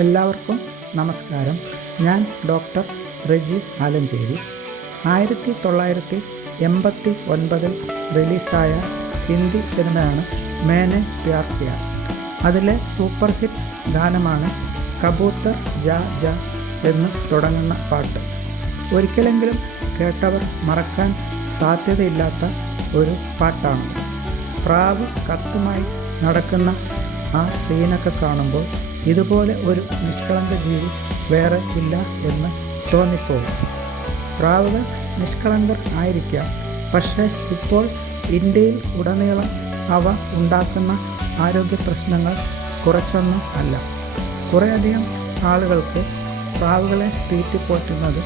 എല്ലാവർക്കും നമസ്കാരം. ഞാൻ ഡോക്ടർ റെജി ആലഞ്ചേരി. ആയിരത്തി തൊള്ളായിരത്തി എൺപത്തി ഒൻപതിൽ റിലീസായ ഹിന്ദി സിനിമയാണ് മേനെ പ്യാർ കിയ അതിലെ സൂപ്പർ ഹിറ്റ് ഗാനമാണ് കബൂത്തർ ജാ ജാ എന്ന് തുടങ്ങുന്ന പാട്ട്. ഒരിക്കലെങ്കിലും കേട്ടവർ മറക്കാൻ സാധ്യതയില്ലാത്ത ഒരു പാട്ടാണ്. പ്രാവ് കത്തുമായി നടക്കുന്ന ആ സീനൊക്കെ കാണുമ്പോൾ ഇതുപോലെ ഒരു നിഷ്കളങ്ക ജീവി വേറെ ഇല്ല എന്ന് തോന്നിപ്പോകും. പ്രാവുകൾ നിഷ്കളങ്കർ ആയിരിക്കാം. പക്ഷേ ഇപ്പോൾ ഇന്ത്യയിൽ ഉടനീളം അവ ഉണ്ടാക്കുന്ന ആരോഗ്യ പ്രശ്നങ്ങൾ കുറച്ചൊന്നും അല്ല. കുറേയധികം ആളുകൾക്ക് പ്രാവുകളെ തീറ്റിപ്പോറ്റുന്നത്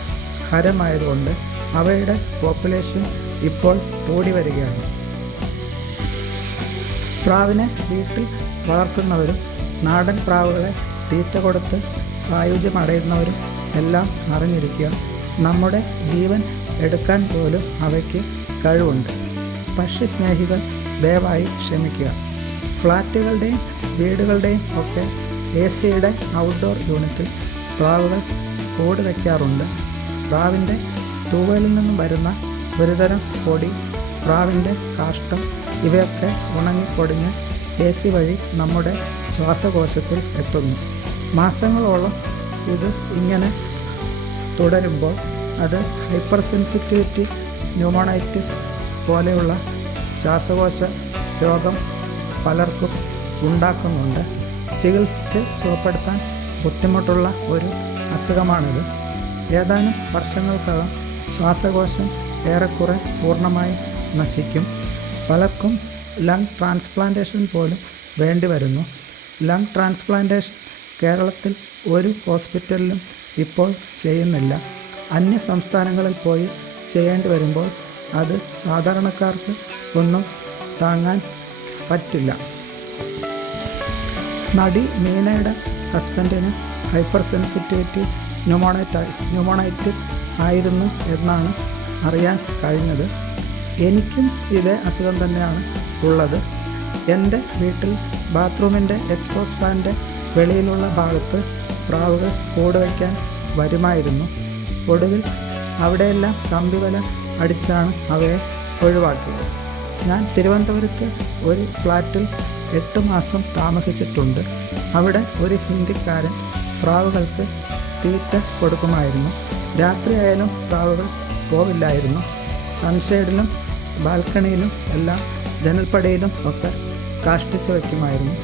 ഹരമായതുകൊണ്ട് അവയുടെ പോപ്പുലേഷൻ ഇപ്പോൾ കൂടി വരികയാണ് പ്രാവിനെ വീട്ടിൽ വളർത്തുന്നവരും നാടൻ പ്രാവുകളെ തീറ്റ കൊടുത്ത് സായുജ്യമടയുന്നവരും എല്ലാം അറിഞ്ഞിരിക്കുക. നമ്മുടെ ജീവൻ എടുക്കാൻ പോലും അവയ്ക്ക് കഴിവുണ്ട്. പക്ഷി സ്നേഹികൾ ദയവായി ക്ഷമിക്കുക. ഫ്ലാറ്റുകളുടെയും വീടുകളുടെയും ഒക്കെ എ സിയുടെ ഔട്ട്ഡോർ യൂണിറ്റിൽ പ്രാവുകൾ കൂട് വയ്ക്കാറുണ്ട്. പ്രാവിന്റെ തൂവലിൽ നിന്നും വരുന്ന ഒരുതരം പൊടി പ്രാവിന്റെ കാഷ്ടം ഇവയൊക്കെ ഉണങ്ങിപ്പൊടിഞ്ഞ് എ സി വഴി നമ്മുടെ ശ്വാസകോശത്തിൽ എത്തുന്നു. മാസങ്ങളോളം ഇത് ഇങ്ങനെ തുടരുമ്പോൾ അത് ഹൈപ്പർ സെൻസിറ്റിവിറ്റി ന്യൂമോണൈറ്റിസ് പോലെയുള്ള ശ്വാസകോശ രോഗം പലർക്കും ഉണ്ടാക്കുന്നുണ്ട്. ചികിത്സിച്ച് സുഖപ്പെടുത്താൻ ബുദ്ധിമുട്ടുള്ള ഒരു അസുഖമാണിത്. ഏതാനും വർഷങ്ങൾക്കകം ശ്വാസകോശം ഏറെക്കുറെ പൂർണമായി നശിക്കും. പലർക്കും ലങ് ട്രാൻസ്പ്ലാന്റേഷൻ പോലും വേണ്ടി വരുന്നു. ലങ് ട്രാൻസ്പ്ലാന്റേഷൻ കേരളത്തിൽ ഒരു ഹോസ്പിറ്റലിലും ഇപ്പോൾ ചെയ്യുന്നില്ല. അന്യ സംസ്ഥാനങ്ങളിൽ പോയി ചെയ്യേണ്ടി വരുമ്പോൾ അത് സാധാരണക്കാർക്ക് ഒന്നും താങ്ങാൻ പറ്റില്ല. നടി മീനയുടെ ഹസ്ബൻഡിന് ഹൈപ്പർ സെൻസിറ്റിവിറ്റി ന്യൂമോണൈറ്റൈസ് ന്യൂമോണൈറ്റിസ് ആയിരുന്നു എന്നാണ് അറിയാൻ കഴിഞ്ഞത്. എനിക്കും ഇതേ അസുഖം തന്നെയാണ്. ഉള്ളത്. എന്റെ വീട്ടിൽ ബാത്റൂമിന്റെ എക്സോസ് ഫാനിന്റെ വെളിയിലുള്ള ഭാഗത്ത് പ്രാവുകൾ കൂട് വയ്ക്കാൻ വരുമായിരുന്നു. ഒടുവിൽ അവിടെയെല്ലാം കമ്പിവല അടിച്ചാണ് അവയെ ഒഴിവാക്കിയത്. ഞാൻ തിരുവനന്തപുരത്ത് ഒരു ഫ്ലാറ്റിൽ എട്ട് മാസം താമസിച്ചിട്ടുണ്ട്. അവിടെ ഒരു ഹിന്ദിക്കാരൻ പ്രാവുകൾക്ക് തീറ്റ കൊടുക്കുമായിരുന്നു. രാത്രിയായാലും പ്രാവുകൾ പോവില്ലായിരുന്നു. സൺഷെയ്ഡിലും ബാൽക്കണിയിലും എല്ലാം ജനൽപ്പടിയിലും ഒക്കെ കാഷ്ടിച്ചു വയ്ക്കുമായിരുന്നു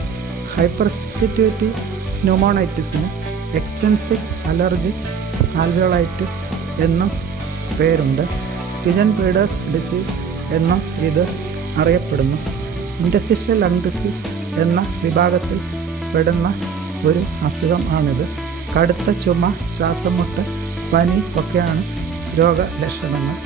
ഹൈപ്പർ സെൻസിറ്റിവിറ്റി ന്യൂമോണൈറ്റിസിന് എക്സ്റ്റെൻസിക് അലർജി ആൽവിയോളൈറ്റിസ് എന്നും പേരുണ്ട്. പിജൻ ബ്രീഡേഴ്സ് ഡിസീസ് എന്നും ഇത് അറിയപ്പെടുന്നു. ഇൻഡസ്റ്റിഷ്യൽ ലങ് ഡിസീസ് എന്ന വിഭാഗത്തിൽ പെടുന്ന ഒരു അസുഖം ആണിത്. കടുത്ത ചുമ ശ്വാസമുട്ട് പനി ഒക്കെയാണ് രോഗലക്ഷണങ്ങൾ.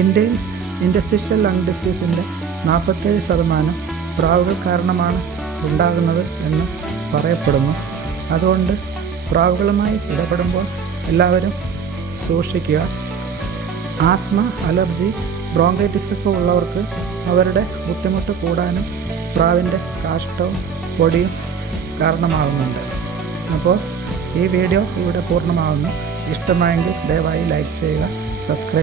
ഇന്ത്യയിൽ ഇൻഡസ്ട്രിഷ്യൽ ലങ് ഡിസീസിന്റെ നാൽപ്പത്തേഴ് ശതമാനം പ്രാവുകൾ കാരണമാണ് ഉണ്ടാകുന്നത് എന്ന് പറയപ്പെടുന്നു. അതുകൊണ്ട് പ്രാവുകളുമായി ഇടപെടുമ്പോൾ എല്ലാവരും സൂക്ഷിക്കുക. ആസ്മ അലർജി ബ്രോങ്കൈറ്റിസ് ഒക്കെ ഉള്ളവർക്ക് അവരുടെ ബുദ്ധിമുട്ട് കൂടാനും പ്രാവിന്റെ കാഷ്ടവും പൊടിയും കാരണമാകുന്നുണ്ട്. അപ്പോൾ ഈ വീഡിയോ ഇവിടെ പൂർണമാകുന്നു. ഇഷ്ടമായെങ്കിൽ ദയവായി ലൈക്ക് ചെയ്യുക സബ്സ്ക്രൈബ്